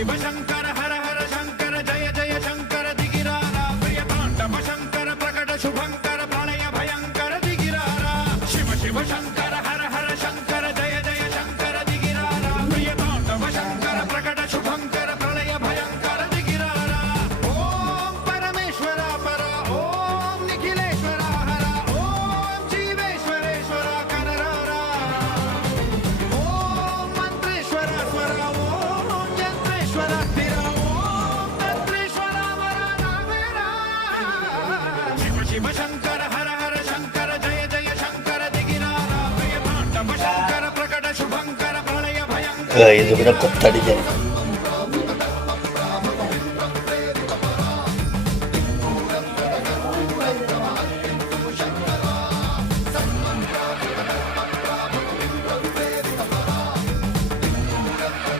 ಶಿವ ಶಂಕರ ಹರ ಹರ ಶಂಕರ ಜಯ ಜಯ ಶಂಕರ ದಿಗಿರಾರ ಪ್ರಿಯ ತಾಂಡವ ಶಂಕರ ಪ್ರಕಟ ಶುಭಂಕರ ಪ್ರಳಯ ಭಯಂಕರ ದಿಗಿರಾರ ಶಿವ ಶಿವ ಶಂಕರ ಹರ ಹರ ಶಂಕರ ಜಯ ಜಯ ಶಂಕರ ದಿಗಿರಾರ ಪ್ರಿಯ ತಾಂಡವ ಶಂಕರ ಪ್ರಕಟ ಶುಭಂಕರ ಪ್ರಳಯ ಭಯಂಕರ ದಿಗಿರಾರ ಓಂ ಪರಮೇಶ್ವರ ಪರ ಓಂ ನಿಖಿಲೇಶ್ವರ ಹರ ಓಂ ಜೀವೇಶ್ವರೇಶ್ವರ ಕನರಾರ ಓಂ ಮಂತ್ರೇಶ್ವರ ಸ್ವರ ಓಂ ಯಂತ್ರೇಶ್ವರ ಸ್ಥಿರ ಓಂ ತಂತ್ರೇಶ್ವರ ವರ ನಾವೇರ ಶಿವ ಶಿವ ಶಂಕರ ಹರ ಹರ ಶಂಕರ ಜಯ ಜಯ ಶಂಕರ ದಿಗಿರಾರ ಪ್ರಿಯ ತಾಂಡವ ಶಂಕರ ಪ್ರಕಟ ಶುಭಂಕರ ಪ್ರಳಯ ಭಯಂಕರ ಇದು ಕೂಡ ಕೊತ್ತಡಿಗೆ